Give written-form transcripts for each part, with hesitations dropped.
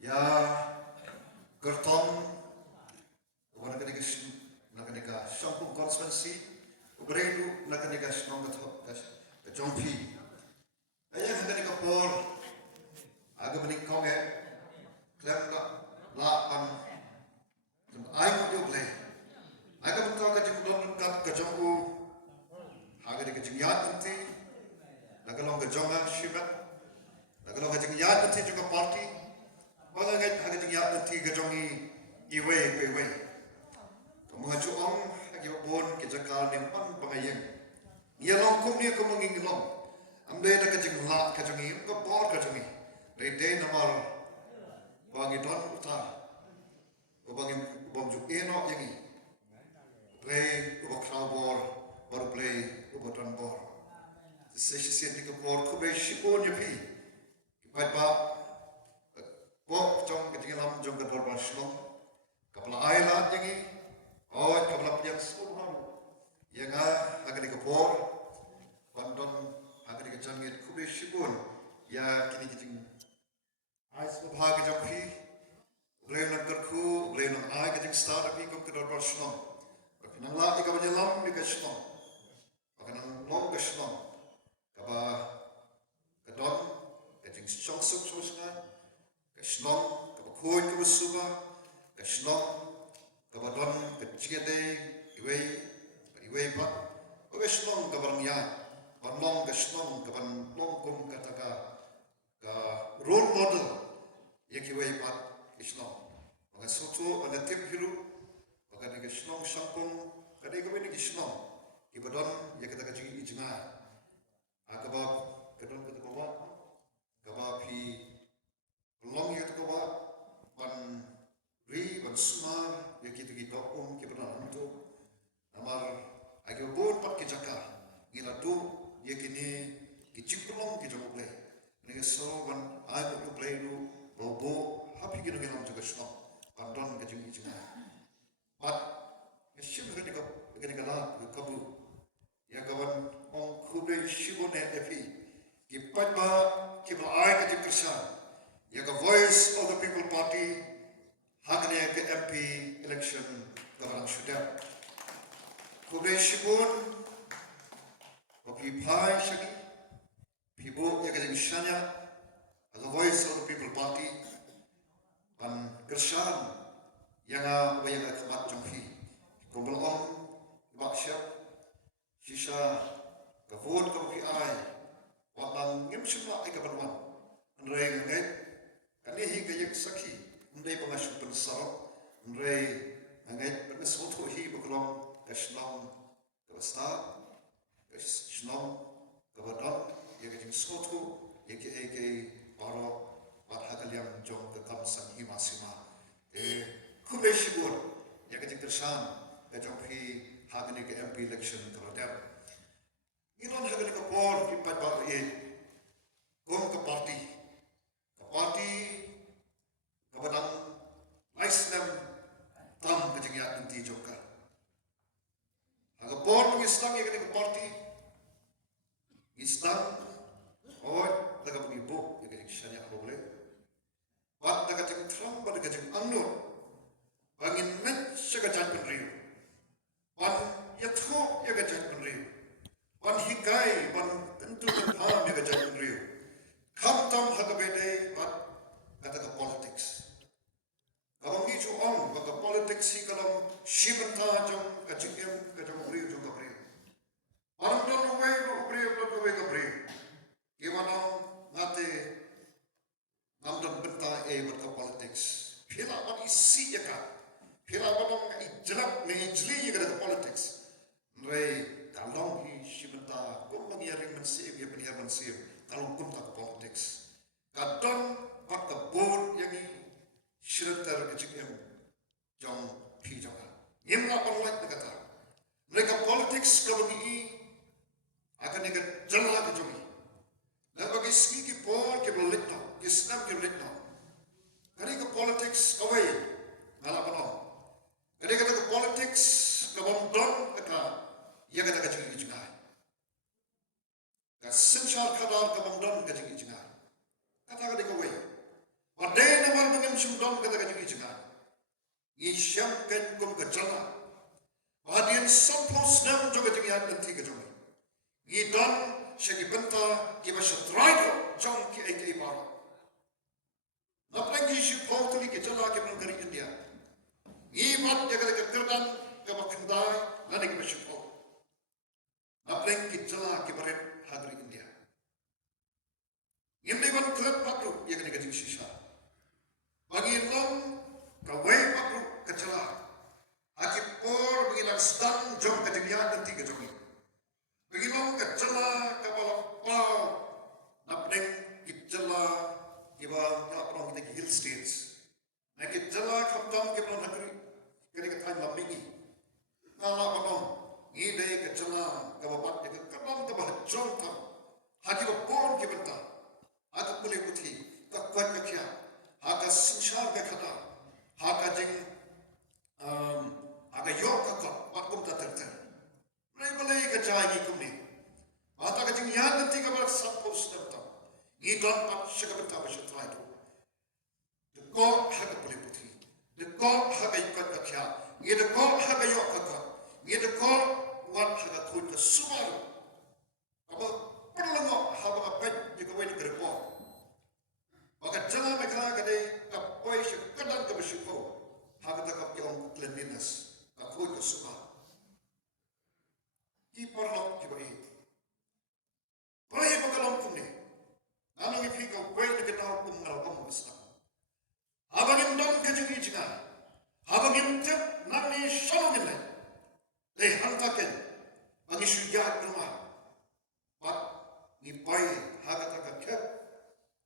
Ya gertom nakanika shampoo constancy ubredu nakanika snong ka jompi ayah nakanika por aga menik konge klem la an ai mo yo play aga betul ka jikudon ka jompu aga nika jingyat nanti nakalong ka jongan shibat nakalong ka jingyat nanti juga party bagai aga jingyat nanti ka jongi iwe mga chuong agi bon ke jakal nempang pangayen ia long kum ni ko manging long amde da ka jing la ka jongi ko bor ka jongi re de namal bangi don uta ko bangi bom ju eno yangi play ko khau bor baru play ko don bor se se ko bor ko be shipon ye pi pai ba bo jong ke lam jong ka bor ba shlong kapla aila yangi oh kapla yang subhan yang agak dikepor bandon agak dikejangit kube shibun ya kini kijing ais bahagi jampi leunang kerku leunang ai kijing start api ko kedor bersnom kenang la ika banyalam di kesnom kenang long kesnom kaba kedon kijing chong suk susna kesnom kaba koi kaba suba kesnom kabadon kecikete iwe pat obesnom kabarang ya panlong kesnom kaban long kum kataka ka role model yakiwe pat isnom maka soto ana tip hiru maka ni kesnom sampung kada ikawe ni kesnom kibadon yakata kajing ijma akabab kadon katawa kabapi long yatawa pan ri ban sumar ya kita ke pernah untuk amar agi bon pat ke jaka ngila tu ya kini ke ciplong ke jomo play ni so ban ai ko play lu bobo happy ke ngelam juga sno pandon ke jingi jinga pat ke shim ke ni kala kabu ya kawan ong khube shibone epi ke pat ba ke ba ai ke krishan ya ka voice of the people party haknya ke MP election kabarang sudah kube shibun kopi pai shagi pibo ya kajing shanya as a voice of the people party pan kershan yang yang kemat jonghi kumpul om bakshap shisha kavod kopi ai wadang ngim shima ai kabarwan nreng ngai kani hi kajing sakhi ndai pangasuk pensarok ndai ngai pengesoto hi buklom kashnam kasta kashnam kabadam yake soto yake paro pathakaliam jong ke kamsan hi masima kubeshibur yake tersan kajong hi hagani ke MP election kabadam inon hagani ke por ki pat ba gom ke party kabadang Islam tam kejengya nanti joka. Agak bor mengislam ya kena party Islam, oh daga pengibu ya kena kisahnya apa boleh. Wat daga jeng Trump, daga jeng Anur, bangin met segajan penriu. Wan yatho ya gajan penriu. Wan hikai, wan tentu tenham ya gajan penriu. Kam tam hagabede bat kata ke politics. Kalau ngicu on, maka politik si kalau shibenta jom kacikim kajam beriu jom kabriu. Orang don away no beriu kabriu. Gimana ngate ngamdan benta berka politics. Pila man isi ya kan. Pila man ijlap mengijli ya kan politics. Nrei kalong hi shibenta kum mengiring mensib ya penyiar mensib. Kalau kum tak politics. Kadon pak kebun yang Shirter kecil jom pi jom. Yang nak orang lain kata. Mereka politics kalau ni akan mereka jalan ke jom. Dan bagi segi por ke belit no, Islam ke belit no. Mereka politics away malah penuh. Mereka kata politics kalau don kata ia kata kecil juga. Kasensyal kadar kalau don kecil juga. Kata kata away. Ada nama mungkin sumdom kata kajungi jenga. Isyam kan kum kejala. Bahadian sampos nam juga jengiat nanti kajungi. Idon syagi benta kiba syatraiko jong ki ai baro. Naprangi shi pautuli kejala ke mengari India. Ibat ya kata kerdan kaba kendai lani kiba syupo. Naprangi kejala ke baret hadri India. Yang dewan kelab patru ya kata kajung sisa. Bagi long kawai patru kejala. Akip por mengilang sedang jong kejadian nanti kejungi. Begilong kejala kapal pau napneng kejala iba kapal kita ke hill states. Nak kejala kapal kapal negeri kena ketai mabingi. Nala kapal ide kejala kawabat itu kapal kapal jong tam. Haki bapon kebenta. Haki boleh putih. Kakuat kakia. Haka sinsar kakada. Haka jeng haka yok kakak. Bakum tak terter. Mulai kejaya kumni. Mata kajing yan nanti kabar sampos datang. Ngidon pat syakabenta bersyatrah itu. Dekok haga boleh putih. Dekok haga ikat kakya. Ngidekok haga yok kakak. Ngidekok wan haga kuit ke sumaru. Apa perlengok haga apet jika wani gerepon. Maka jangan mereka kade kapai syakadang ke bersyukur. Haga takap kiong cleanliness. Kakuit ke sumaru. Kiparlok kibai. Peraya bakalam kumni. Anong ipikaw kway na kinaw kung nalabang basta. Habang indong kajungi jinga. Habang intip nani shalongin na. Dahil hantakin. Ang isyuyat rumah. Pat ngipay hagat agad kep.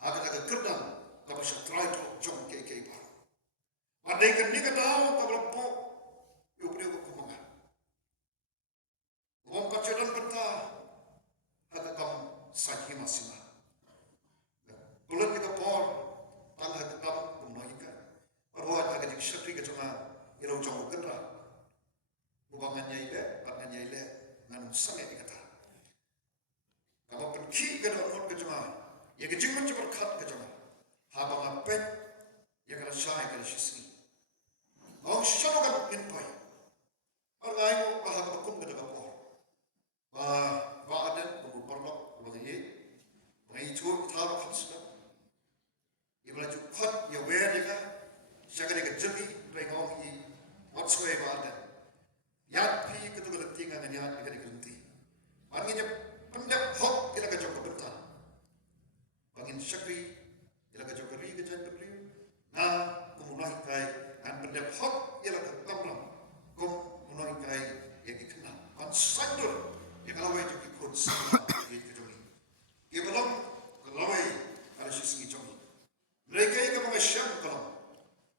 Hagat agad kerdam. Kapag siya try to jong kay pa. Paday ka ni kataw kabalagpo. Iupriyo ko kumanga. Kung katsiran benta, hagakam sakhi masima. Bulan kita por, tang hagakam kumnohika. Perbuat hagajik syakri kacunga, ilaw jong kendra. Bubangan nyaile, pangan nyaile, nganong sange dikata. Kamu pergi ke dalam kacunga, ya kecing mencoba kat kacunga. Habang apet, ya kena syai kena sisi. Kau syano kan inpai. Orang ayo bahagakum ke dalam por. Baadan kubu parlok bagaye ngai chu tharo khamsna ibla chu khat ya wediga shagare ga jami rengong I watswe baadan yat pi ketu ga tinga nganya ga ganti banginya pendak hok ila ga jok benta bangin shakri ila ga jok ri ga jan bri na kumunai kai an pendak hok ila ga tamram kum munai kai ya dikena kan sandur ya kalau itu ikut sama itu jogi. Ya belum kalau ada sisi jogi. Mereka itu mengasyam kalau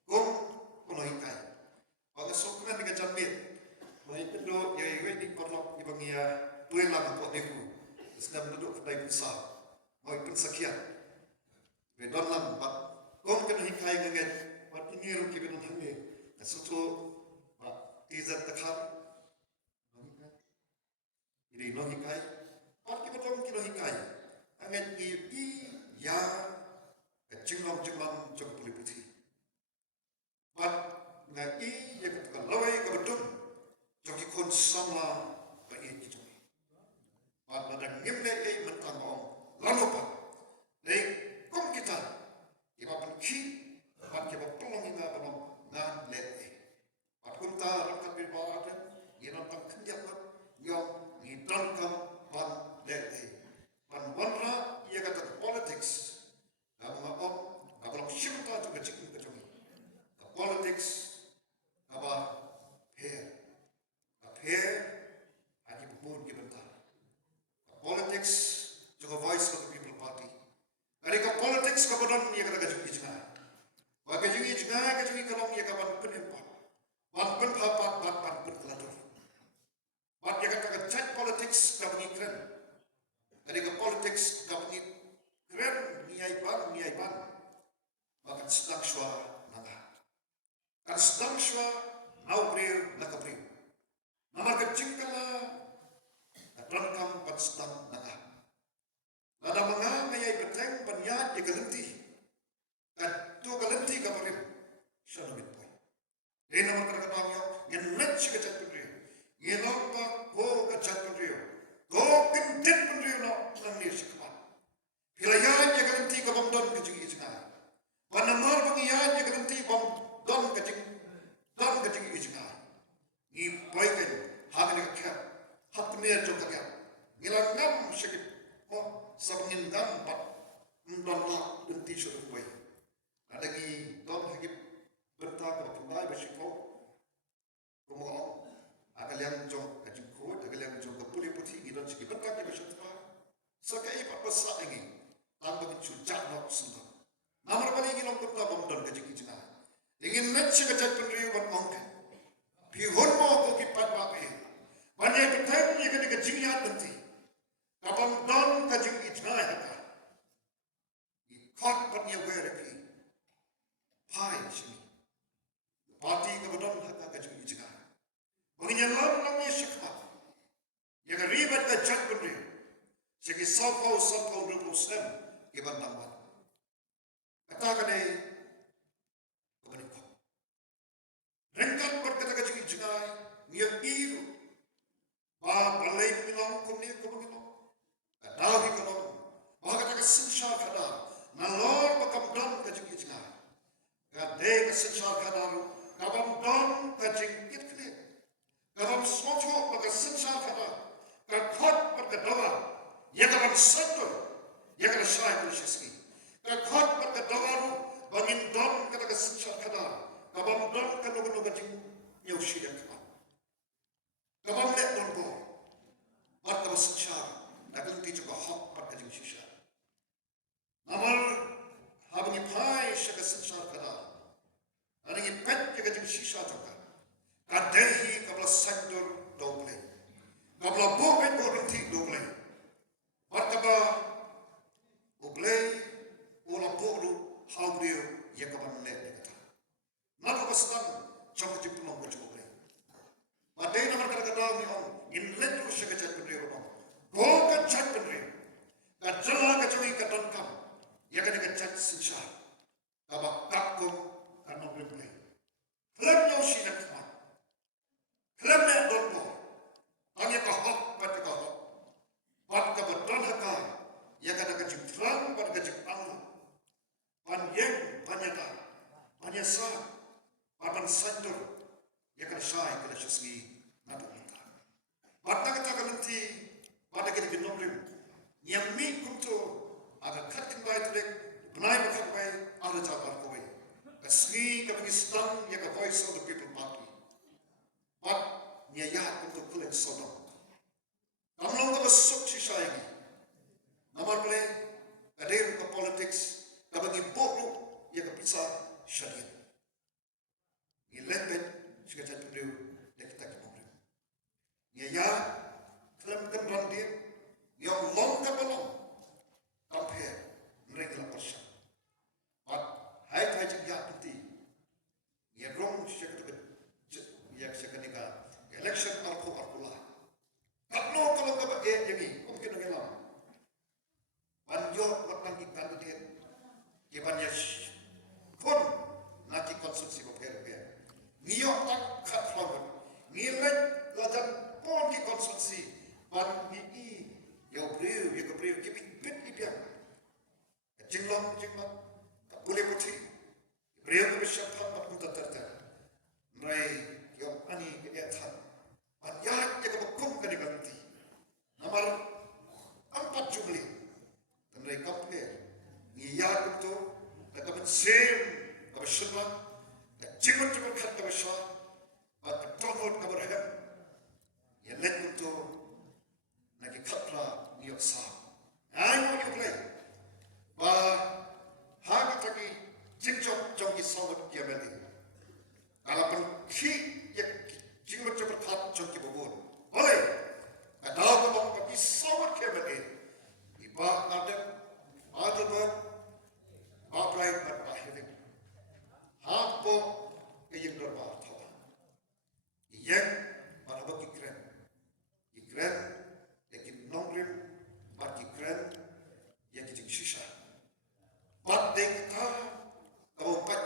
kum kalau ikai. Kalau sokongan dengan jambil, mulai penduduk ya ini perlu dibangia tuan lama kau neku. Sedang duduk kedai besar, mau ikut sekian. Bedon lambat, kum kena ikai dengan buat ini rugi bedon hamil. Sesuatu tizat tekar. Ini lohikai, apa kita tahu kita lohikai? Angat ini ya jenglam jong boleh putih. Mat ngai ya kita lawai kebetul jong ikon sama bayi kita. Mat pada ngimle mentang om lalu pak. Dari kom kita pergi, mat kita tolong kita belum nan lete. Mat kunta rakat berbadan, ia nantang kenjat yang Idangkam pan lete. Pan wanra ia kata politics. Nama om kalau syimta tu kecik kecik. Politics apa hair. Hair ani pun kebentar. Politics juga voice of the people party. Mereka politics kapan ia kata kecik kecik. Bagi kecik kecik kalau ia kapan penempat. Pan penpapat pan penklatur. Mat dia kata chat politics kau ni keren. Jadi ke politics kau ni keren niai ban. Maka sedang suara naga. Kan sedang suara nau beriu naga beriu. Nama kecing kala terangkam pan sedang naga. Nada menga mayai beteng panyat dia gelenti. Kan tu gelenti kabarim shalomit boy. Dena marka katangyo ngen letch ka chat pundrio. Ngen pa ko ka chat pundrio. Ko kintet pundrio no nang ni sikma. Pilayan ya ganti ka bamdon ka jing ijna. Panamar pangiyan ya ganti bam don ka jing ijna. Ni baiken hagani ka kya. Hakmer jo ka kya. Ngilang ngam sikit. Oh sabngin ngam pat. Ndon la denti shuruh boy. Adagi don hagip bertaka pundai bersiko. Kumong agalian jong kajing kuat, agalian jong kapuli putih idon segi bertaka bersiko. Sakai pat besar ini tanpa dicujak nak sungguh. Namar balik ini orang bertaka bamdon kajing ijna. Ingin netsi kajat pendiriu berongke. Pihon mau ko kipat bape. Banyak betai ni kena kajing ya denti. Kapam don kajing ijna ya. Kot patnya werapi. Pai sini. Parti kebetulan hak kajing ijna. Mengenyalam namanya syakmat. Yang ribet kajat pendiriu. Segi sapau bermuslim iban tambah. Katakan ni kebenikah. Rengkat berkata kajing ijna yang iru. Balai minang kumni kebenikah. Kadahi kalau kata kesensyal kadar. Nalor bakam don kajing ijna. Kadai kesensyal kadar. Kabam don kajing itkli. Kabam smocok baka sensyal kadar. Kakot berkedawa. Ya kabam satu. Ya kada syai bersyaski. Kakot berkedawa bangin don kata kesensyal kadar. Kabam don kanu kajing nyausi yang kapan. Kabam lek don bo. Marta sensyal. Nagelinti juga hak pada kajing shisha. Namal habangi pai syaka sensyal kadar. Aringi pet ke kajing shisha juga. Kadehi kabla sektor doble. Kabla boben borinti doble. Martaba doble ola boru haudio ya kaban lek kata. Naga bastan jam jipulong berjoble. Padai namar kata ni on in let ko syaka chat pendiri ro. Go ka chat pendiri. Ka jala ka chui ka don kam. Ya ka chat sincha. Kaba kakko kan no brimle. Klem yo shi na kama. Klem me don bo. Anya ka hok pat ka hok. Pat ka don ha ya ka jing trang pat ka jing ang. Pan yeng panyata. Panyasa. Papan sandur. Ya ka syai ka syasgi na bonita. Pat ka nanti pada kita genomrim, yang mi kunto agak kat kembali terlek, benai berkat baik ada jabar kau. Kesini kami Islam yang ke Voice of the People Party. Pat nyayat untuk kulit sodom. Kamu long kau besok sisa ini. Namar boleh kader ke politics, kami bohru yang ke pisah syariat. Ini lebet sekejap beliau yang kita genomrim. Nyayat Kelam randir yang long kapalong compare mereka persen. But hai jeng ya penti. Ya rong syakut ya syakanika election arkulah. Kalau kaba jadi mungkin ngelam. Banjot watang kandidat. Ya banyak pun nanti konstruksi berpikir. Niok tak kat lawan. Nilai lajan pun di konstruksi. Barang ini, ya beriu, kipik bit ipian. Jinglong, tak boleh putih. Beriu bersyarakat tak mudah terjadi. Mereka yang ani kegiatan. Banyak yang berkum ke diganti. Nomor 4 jumlah. Dan mereka compare. Niat itu, mereka mencem, mereka bersyarakat. Jinglong berkat mereka bersyarakat. Mereka bertolong mereka berhem. Yang lain untuk nagi kapla niok sa. Ayo you play. Ba haga taki jingjok jongki sawat dia beli. Kalau pun ki ya jingjok berkat jongki bobon. Boleh. Ada apa pagi sawat dia beli. Iba ada ber aprai berbahagia. Hapo yang berbahagia. Yang pada bagi keren. Keren nongrim bagi keren yang kita sisa. Pada kita kalau empat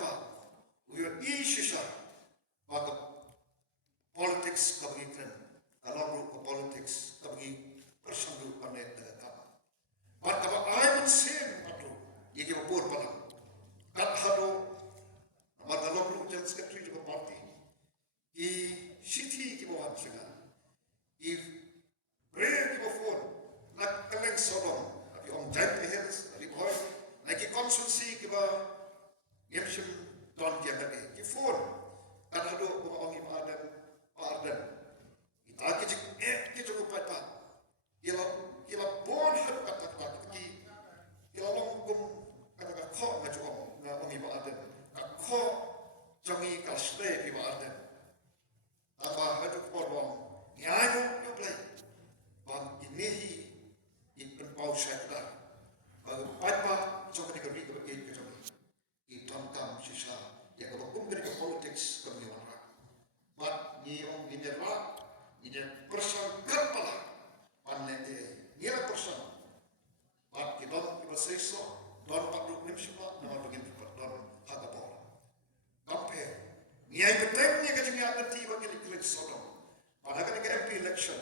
Jangi kalstre di warden. Aba hadu korwang. Nyayo yuklay. Bang inehi ipen pau syakda. Bagi paipa jangan dikabri kebaik kejangi. Itamtam sisa yang kebakum dari politics kemenyuara. Mat niong inerla iner persan kepala panlete niat persan. Mat kita berseso don 46 nama begin don hagapor. Kampe niai ketengnya kejengnya nanti bagi election sodom. Pada kan MP election